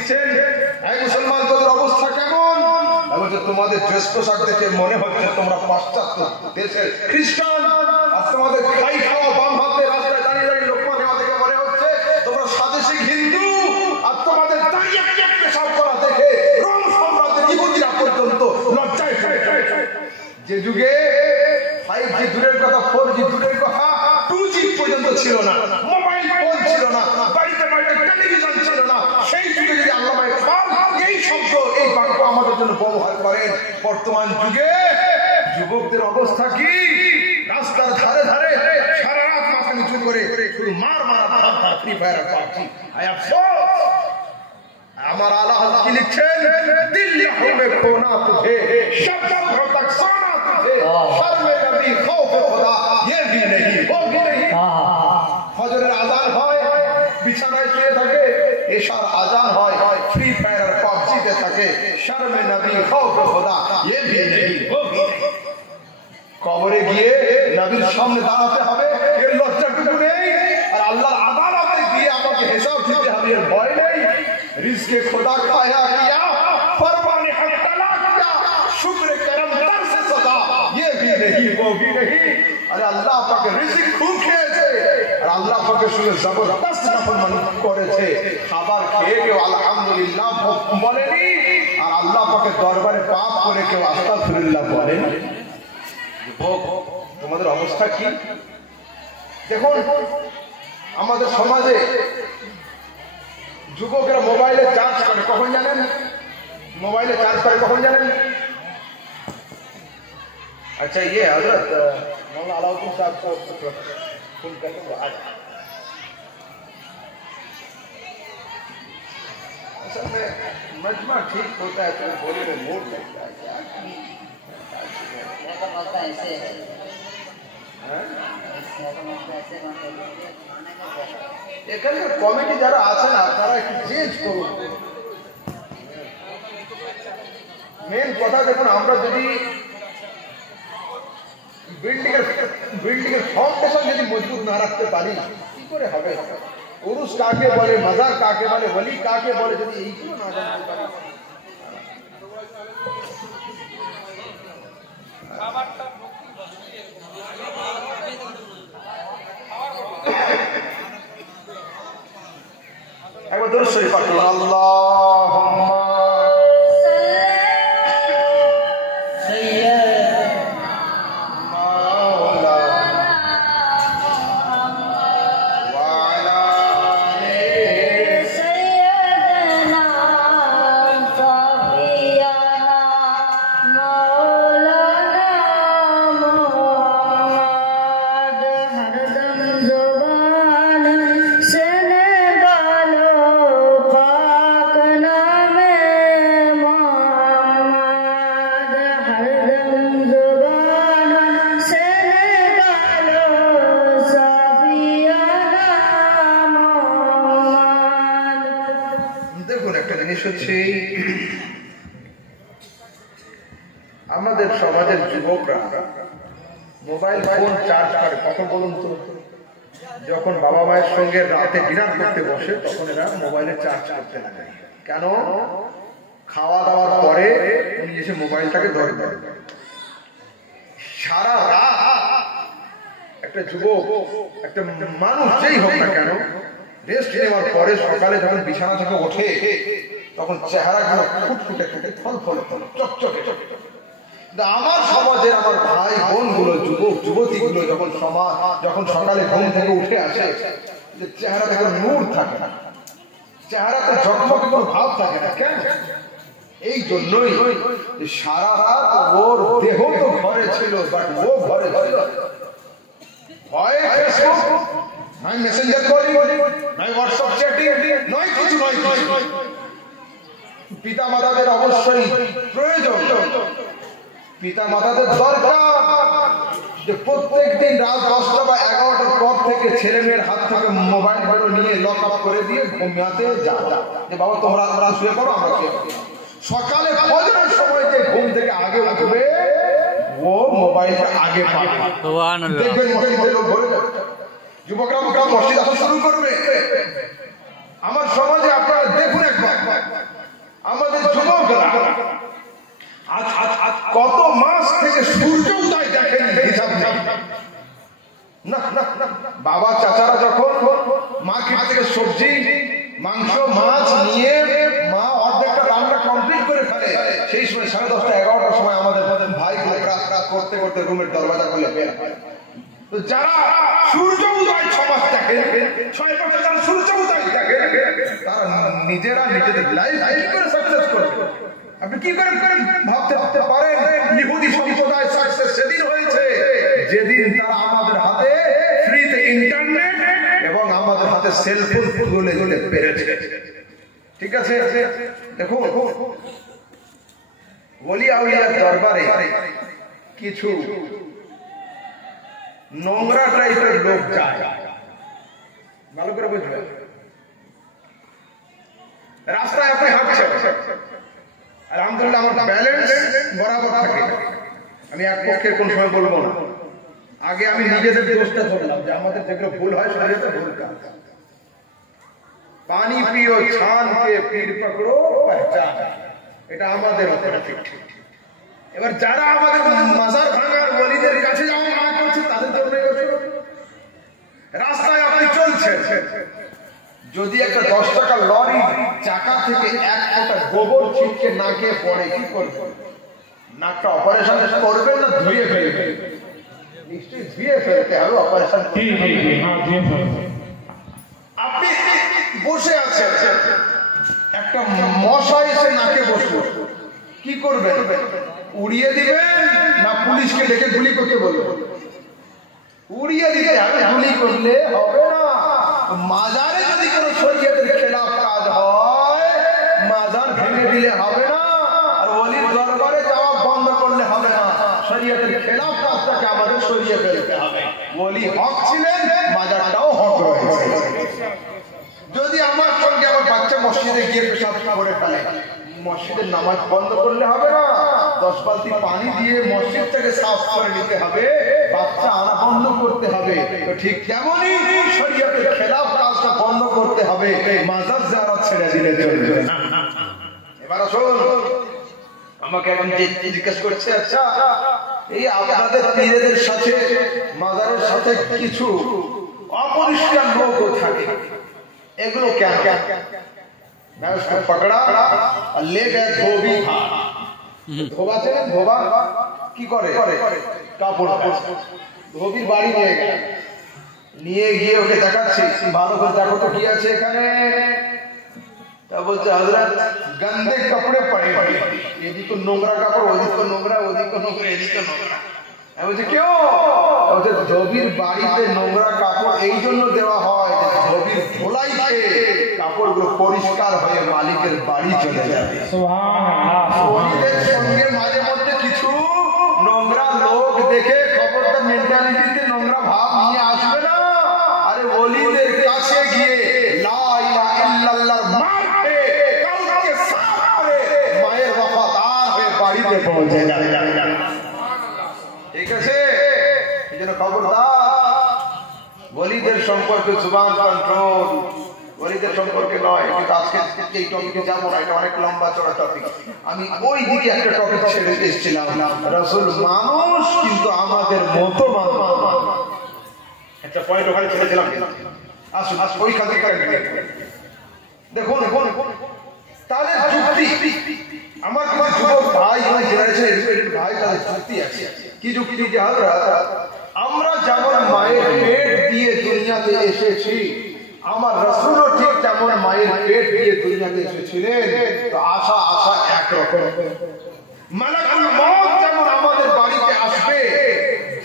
লিখছেন, এই মুসলমান তোদের অবস্থা কেমন? বলছে তোমাদের ড্রেস পোশাক দেখে মনে হচ্ছে তোমরা পাশ্চাত্য দেশের খ্রিস্টান, আর তোমাদের খাই খাওয়া বাম হাতে রাস্তায় দাঁড়িয়ে দাঁড়িয়ে লোকমান নেওয়া দেখে মনে হচ্ছে তোমরা স্বদেশী হিন্দু, আর তোমাদের দাঁড়িয়ে পেশাব করা দেখে রোম সাম্রাজ্যের ইহুদিরা পর্যন্ত লজ্জায় পড়ে যায়। যে যুগে 5G দূরের কথা, 4G দূরের কথা, 2G পর্যন্ত ছিল না, মোবাইল ফোন ছিল না, বাড়িতে বাড়িতে টেলিভিশন ছিল না, সেই যুগে যদি আল্লামা ইকবাল এই শব্দ এই বাক্য আমাদের জন্য ব্যবহার করেন, বর্তমান যুগে যুবকদের অবস্থা কি? রাস্তার ধারে ধারে সারা রাত মাথা নিচু করে শুধু মার মারা ফ্রি ফায়ার পাচ্ছি। আমার আলা হযরত কি লিখছেন, দিল হবে খোনা তুঝে শব্দ তক সোনা তুঝে শর্মে নবী খৌফ খুদা ये भी नहीं वो भी नहीं। ফজরের আযান হয়, বিছানায় শুয়ে থাকে, এশার আযান হয়, ফ্রি ফায়ার আর পাবজিতে থাকে, শর্মে নবী খৌফ খুদা ये भी नहीं वो भी नहीं। কবরে গিয়ে নবীর সামনে দাঁড়াতে হবে, এর লজ্জাটুকু নেই, আর আল্লাহর আদালতে গিয়ে আমাকে হিসাব দিতে হবে, এর ভয় নেই। रिज़्क़े खुदा खाया किया, परवाने हक तला किया, शुक्र करम दर से सदा ये भी नहीं वो भी नहीं। अरे अल्लाह पाक रिज़्क़ खूब খেয়েছে, আর আল্লাহ পাকের সঙ্গে জবরদস্ত নাফরমানি করেছে, খাবার খেয়ে কেউ আলহামদুলিল্লাহ বলেনি, আর আল্লাহ পাকের দরবারে পাপ করে কেউ আস্তাগফিরুল্লাহ বলেনি। তোমাদের অবস্থা কি? দেখুন আমাদের সমাজে যুবকেরা মোবাইলে চার্জ করে কখন জানেন? মোবাইলে চার্জ করে কখন জানেন? अच्छा ये हजरत मौलाना अलाउद्दीन साहब को फोन करके वो आज असल में मजमा ठीक होता है तो बोले में मूड लगता है क्या ऐसे এখানে কমিটি যারা আছে না তারা একটু চেঞ্জ করুন। মেন কথা দেখুন, আমরা যদি বিল্ডিং এর ফাউন্ডেশন যদি মজবুত না রাখতে পারি কি করে হবে? উরুস কাকে বলে, মাজার কাকে বলে, ওলি কাকে বলে, যদি এইগুলো না জানতে পারি একবার দরুদ শরীফ পড়ুন, আল্লাহুম্মা আমাদের সমাজের যুবকরা মোবাইল ফোন চার্জ করে কখন বলুন তো? যখন বাবা মায়ের সঙ্গে রাতে ডিনার করতে বসে তখন এরা মোবাইলে চার্জ করতে লাগে। কেন? খাওয়া দাওয়ার পরে উনি এসে মোবাইলটাকে ধরে দেয়। সারা রাত একটা যুবক, একটা মানুষ যেই হোক না কেন, রেস্ট নেওয়ার পরে সকালে যখন বিছানা থেকে ওঠে তখন চেহারাগুলো ফুটফুটে ফুটে ফল ফল ফল চকচকে। আমার সমাজের আমার ভাই বোন গুলো, যুবক যুবতী গুলো যখন সকালে ঘুম থেকে উঠে আসে, চেহারাতে কোনো নূর থাকে না, চেহারাতে ঝকমকে কোনো ভাব থাকে না। কেন? এই জন্যই সারা রাত ওর দেহ তো ঘরে ছিল, বাট ও ঘরে ছিল। হয় ফেসবুক, নয় মেসেঞ্জার কলিং, নয় হোয়াটসঅ্যাপ চ্যাটিং, নয় কিছু নয় কিছু। পিতা মাতাদের অবশ্যই প্রয়োজন, পিতা মাতাদের দরকার যে প্রত্যেক দিন রাত 10টা বা 11টার পর থেকে ছেলে মেয়ের হাত থেকে মোবাইল গুলো নিয়ে লক আপ করে দিয়ে ঘুমাতে যাও, যে বাবা তোমরা শুয়ে পড়ো, আমরা শুয়ে পড়ি। সকালে ফজরের সময় যে ঘুম থেকে আগে উঠবে ও মোবাইলটা আগে পাবে, দেখবেন মসজিদে লোক ভরে যাবে, যুবকরা মসজিদ আসা শুরু করবে। আমার সমাজে আপনারা দেখুন একবার কত মাস থেকে সূর্য উদয় দেখেন হিসাব নেই। না না না, বাবা চাচারা যখন মার্কেট থেকে সবজি মাংস মাছ নিয়ে মা অর্ধেকটা রান্না কমপ্লিট করে ফেলে, সেই সময় 10:30 11টার সময় আমাদের ভাই রাত করতে করতে রুমের দরজা খুলে বের হয়। তো যারা সূর্য উদয় 6 মাস দেখে, 6 মাসে যারা সূর্য উদয় দেখে, তারা নিজেরা নিজেদের লাইফ কি করে সাকসেস করবে? আপনি কি করে ভাবতে পারেন? ইহুদি সম্প্রদায় সাকসেস সেদিন হয়েছে যেদিন তারা আমাদের হাতে ফ্রিতে ইন্টারনেট এবং আমাদের হাতে সেলফোন তুলে পেরেছে। ঠিক আছে, দেখুন ওলি আউলিয়ার দরবারে কিছু নোংরা টাইপের লোক যায়, ভালো করে বুঝবেন। রাস্তায় আপনি হাঁটছেন, আলহামদুলিল্লাহ আমার ব্যালেন্স বরাবর থাকে, আমি এক পক্ষের কোন সময় বলবো না। আগে আমি নিজেদের দোষটা ধরলাম যে আমাদের যেগুলো ভুল হয় সেটা ভুল কাজ। পানি পিও ছান কে পীর পকড়ো পহচান, এটা আমাদের উপরে ঠিক। এবার যারা আমাদের মাজার ভাঙার ওলিদের কাছে যাওয়া মানা করছে তাদের জন্য রাস্তায় আপনি চলছেন, যদি একটা 10 টাকা লরি চাকা থেকে 1 ফোঁটা গোবর ছিটকে নাকে পড়ে, কি করবেন? নাকটা অপারেশন করবেন না ধুয়ে ফেলবেন? নিশ্চয়ই ধুয়ে ফেলতে হবে, অপারেশন। আপনি বসে আছেন, একটা মশা এসে নাকে বসলো, কি করবেন? উড়িয়ে দিবেন না পুলিশকে ডেকে গুলি করতে বলবেন? উড়িয়ে দিতে হবে, গুলি করলে হবে না। মাজারে যদি কোনো শরীয়তের খেলাফ কাজ হয়, মাজার ভেঙে দিলে হবে না, আর ওলির দরবারে যাওয়া বন্ধ করলে হবে না। শরীয়তের খেলাফ কাজটাকে আমাদের সরিয়ে ফেলতে হবে। ওলি হক ছিলেন, মাজারটাও হক রয়েছে। যদি আমার সঙ্গে আমার বাচ্চা মসজিদে গিয়ে পেশাব করে ফেলে, মসজিদের নামাজ বন্ধ করলে হবে না, 10 বালতি পানি দিয়ে মসজিদটাকে সাফ করে নিতে হবে, বাচ্চা আনা বন্ধ করতে হবে। তো ঠিক তেমনই শরীয়তের খেলাফ কাজটা বন্ধ করতে হবে, মাজার জিয়ারত ছেড়ে দিলে চলবে না। এবার আসুন, আমাকে এখন জিজ্ঞেস করছে, আচ্ছা এই আপনাদের পীরদের সাথে মাজারের সাথে কিছু অপরিষ্কার লোকও থাকে, এগুলো কেন? मैं उसको पकड़ा और ले गए धोबी। ধোবা ছিলেন, ধোবা কি করে? কাপড়। ধোবির বাড়ি নিয়ে গিয়ে ওকে দেখাচ্ছি, ভালো করে দেখো তো কি আছে এখানে। তা বলছে হযরত গন্দে কাপড়ে পড়ে, এদিকে নোংরা কাপড়, ওদিকে নোংরা, ওদিকে নোংরা, এদিকে নোংরা। আমি বলছি কেউ? বলছে ধোবির বাড়িতে নোংরা কাপড় এই জন্য দেওয়া হয় যে ধোবির ধোলাই খেয়ে কাপড়গুলো পরিষ্কার হয়ে মালিকের বাড়ি চলে যাবে। ওলিদের সঙ্গে মাঝে মধ্যে কিছু নোংরা লোক দেখে খবরটা মেন্টালিটিতে নোংরা ভাব নিয়ে আসবে না। আরে ওলিদের কাছে গিয়ে লা ইলাহা ইল্লাল্লাহর মারতে কাউকে সাফ করে মায়ের ওয়াফাদার হয়ে বাড়িতে পৌঁছে যাবে। ঠিক আছে, এই জন্য খবরদার ওলিদের সম্পর্কে জুবান কন্ট্রোল, ওলিদের সম্পর্কে নয়। কিন্তু আজকে এই টপিকে যাবো না, এটা অনেক লম্বা চড়া টপিক। আমি ওই দিকে একটা টপিক ছেড়ে এসেছিলাম, রাসূল মানুষ কিন্তু আমাদের মতো মানুষ। একটা পয়েন্ট ওখানে ছেড়েছিলাম, আসুন ওইখান থেকে দেখুন। তাহলে যুক্তি আমার যুবক ভাই জেনারেশন এডুকেটেড ভাই, তাদের যুক্তি আছে। কি যুক্তি? যে আমরা যেমন মায়ের পেট দিয়ে দুনিয়াতে এসেছি, আমার রাসূলও ঠিক তেমন মায়ের পেট দিয়ে দুনিয়াতে এসেছিলেন। তো আশা একরকম। মালাকুল মউত যেমন আমাদের বাড়িতে আসবে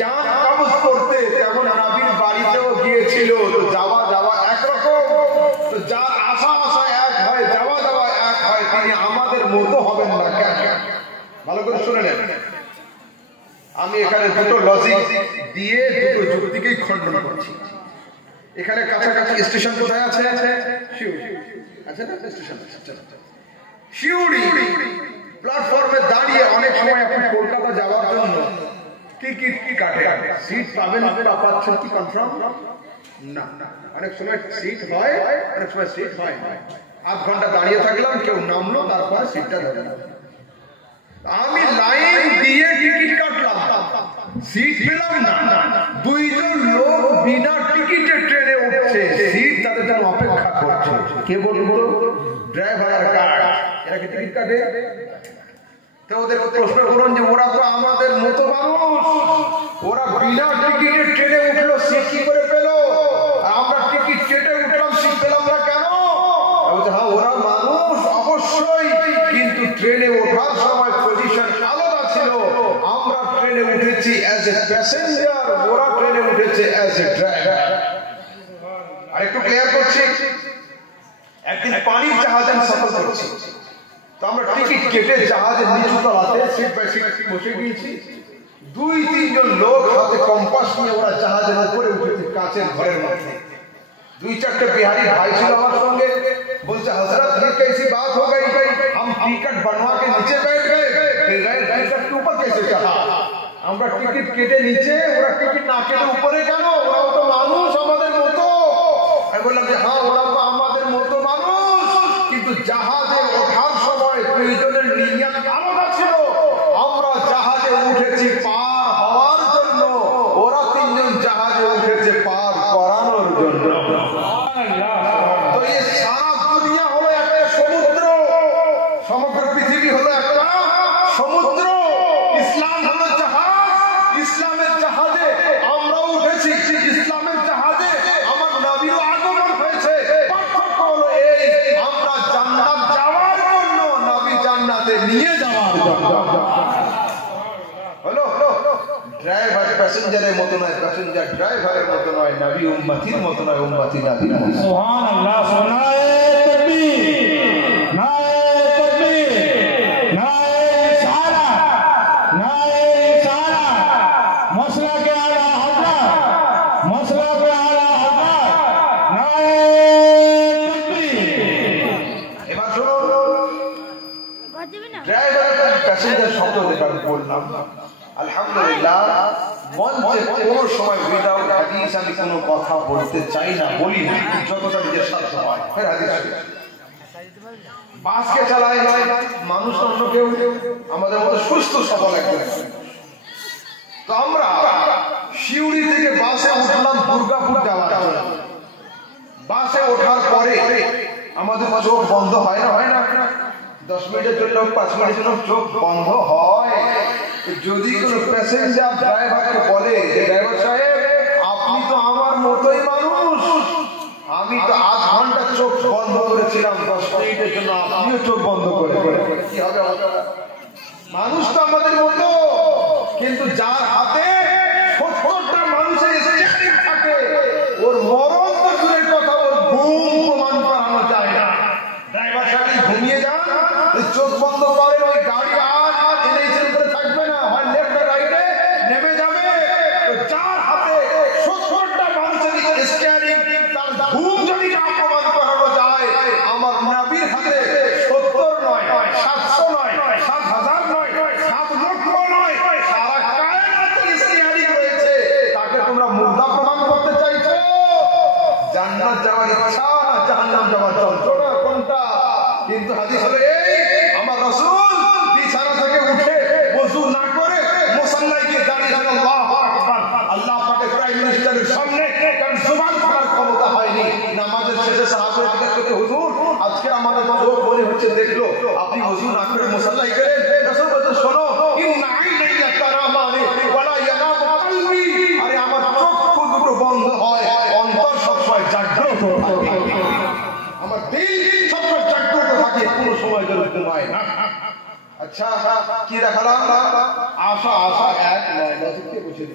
জান কবজ করতে, তেমন নবীর বাড়িতেও গিয়েছিল। তো যাওয়া একরকম। তো যার আশা এক হয়, যাওয়া এক হয়, তিনি আমাদের মতো হবেন না কেন? ভালো করে শুনে নেন। আমি এখানে দুটো লজিক দিয়ে দুটো যুক্তিকেই খণ্ডন করছি। এখানে কাছাকাছি স্টেশন কোথায় আছে? শিউড়ি আছে না? স্টেশন শিউড়ি প্ল্যাটফর্মে দাঁড়িয়ে অনেক সময় আপনি কলকাতা যাওয়ার জন্য টিকিট কাটে, সিট পাবেন না পাচ্ছেন কি কনফার্ম না? অনেক সময় সিট হয়, অনেক সময় সিট হয়। 8 ঘন্টা দাঁড়িয়ে থাকলাম, কেউ নামলো, তারপরে সিটটা ধরে। আমি লাইন দিয়ে টিকিট কাটলাম, সিট পেলাম না, দুইজন লোক বিনা টিকিটে ট্রেনে উঠছে, সিট তাদের জন্য অপেক্ষা করছে। কে বলবো? ড্রাইভার আর গার্ড। এরা কি টিকিট কাটে? তো ওদের প্রশ্ন করুন যে ওরা তো আমাদের মতো মানুষ, ওরা বিনা টিকিটে ট্রেনে উঠলো, সিট কি করে পেলো? আমরা টিকিট কেটে উঠলাম, সিট পেলাম না কেন? হ্যাঁ, ওরা মানুষ অবশ্যই, কিন্তু ট্রেনে ওঠার সময় পজিশন আলাদা ছিল। আমরা ট্রেনে উঠেছি অ্যাজ এ প্যাসেঞ্জার, ওরা ট্রেনে উঠেছে অ্যাজ এ ড্রাইভার। আর একটু ক্লিয়ার করছি, একদিন পানির জাহাজে আমি সফর করছি, তো আমরা টিকিট কেটে জাহাজের নিচু তলাতে সিট বাই সিট বসে গিয়েছি। দুই তিনজন লোক হাতে কম্পাস নিয়ে ওরা জাহাজের উপরে উঠেছে কাঁচের ঘরের মধ্যে। দুই চারটে बिहारी भाई ছিল আমার সঙ্গে, বলছে हजरत ये कैसी बात हो गई, हम टिकट बनवा के नीचे बैठ गए, फिर टिकट के ऊपर कैसे चढ़ा? আমরা টিকিট কেটে নিচে, ওরা টিকিট না কেটে উপরে কেন? ওরা তো মানুষ আমাদের মতো। আমি বললাম যে হ্যাঁ, ওরা তো আমাদের মতো মানুষ, কিন্তু জাহাজে ওঠার সময় দুইজনের নিয়ত আলাদা ছিল। আমরা জাহাজে উঠেছি পার হওয়ার জন্য, ওরা তিনজন জাহাজে উঠেছে পার করানোর জন্য। তো এই সারা দুনিয়া হলো একটা সমুদ্র, সমগ্র পৃথিবী হলো একটা সমুদ্র। ইসলাম হলো জাহাজ, ইসলামের জাহাজে আমরা উঠেছি, ইসলামের জাহাজে আমার নবীর আগমন হয়েছে। পার্থক্য হলো এই, আমরা জান্নাত যাওয়ার জন্য, নবী জান্নাতে নিয়ে যাওয়ার জন্য। হলো ড্রাইভার প্যাসেঞ্জারের মতো নয়, প্যাসেঞ্জার ড্রাইভারের মতো নয়, নবী উম্মতির মতো নয়, উম্মতি নবীর মতো। সুবহানাল্লাহ, সুনায়ে তাকবীর, নায়ে তাকবীর, নায়ে ইশারা, নায়ে ইশারা, মাসলাকে আলা হযরত, মাসলাকে আলা হযরত, নায়ে তাকবীর। এবার শুনুন, ড্রাইভার প্যাসেঞ্জার শব্দ যেটা বললাম, আলহামদুলিল্লাহ, মঞ্চে কোনো সময় উইদাউট হাদিস আমি কোনো কথা বলতে চাই না, বলি না, যতটা নিজের সাধ্য হয়। ফের হাদিস বাসকে চালায় মানুষ, অন্য কেউ আমাদের মতো সুস্থ সবল একজন। তো আমরা শিউড়ি থেকে বাসে উঠলাম দুর্গাপুর যাওয়ার জন্য। বাসে ওঠার পরে আমাদের চোখ বন্ধ হয় না, হয় না? 10 মিনিটের জন্য, 5 মিনিটের জন্য চোখ বন্ধ হয়। যদি কোনো প্যাসেঞ্জার ড্রাইভারকে বলে যে ড্রাইভার সাহেব, আপনি তো আমার মতোই মানুষ, আমি তো আধ ঘন্টা চোখ বন্ধ করেছিলাম, 10 মিনিটের জন্য আপনিও চোখ বন্ধ করে, কি হবে? মানুষ তো আমাদের মতো, কিন্তু যার হাতে 70টা মানুষের স্টিয়ারিং থাকে, ওর মরণ তো দূরের কথা, ওর ঘুম প্রমাণ করানো যায় না। ড্রাইভার সাহেব ঘুমিয়ে যান, চোখ বন্ধ করে, ওই গাড়ি আর এনএইচের উপরে থাকবে না, হয় লেফট রাইটে নেমে যাবে। যার হাতে 70টা মানুষের স্টিয়ারিং, তার ঘুম যদি না প্রমাণ করানো যায়, আমার নবীর হাতে 70 নয়, 700 নয়, 7000 নয়, 7 লক্ষ নয়, সারা কায়নাতের স্টিয়ারিং রয়েছে, তাকে তোমরা মুর্দা প্রমাণ করতে চাইছো? জান্নাত যাওয়ার ইচ্ছা, জাহান্নাম যাওয়ার যন্ত্রণা কোনটা? কিন্তু হাদিস হলো এই, আমার রাসূল বিছানা থেকে উঠে ওযু না করে মুসাল্লায় গিয়ে দাঁড়িয়ে আল্লাহু আকবার, আল্লাহ পাকের প্রাইম মিনিস্টারের সামনে, কারণ জবান খোলার ক্ষমতা হয়নি। নামাজের শেষে সাহাবায়ে জিজ্ঞেস করতে, হুজুর আজকে আমাদের চোখ মনে হচ্ছে দেখলো আপনি ওযু না করে মুসাল্লায় গেলেন। রাসূল বলেন, শোনো, ইন্না আইনাইয়া তারামানি ওয়ালা ইয়ানামু কলবি, আরে আমার চক্ষু দুটো বন্ধ হয়, অন্তর সবসময় জাগ্রত থাকে, আমার দিল সবসময় জাগ্রত থাকে, কোনো সময় যেন ঘুমায় না। আচ্ছা, কি দেখালাম? আশা আশা এক নয়, লজিককে বুঝে দিলাম।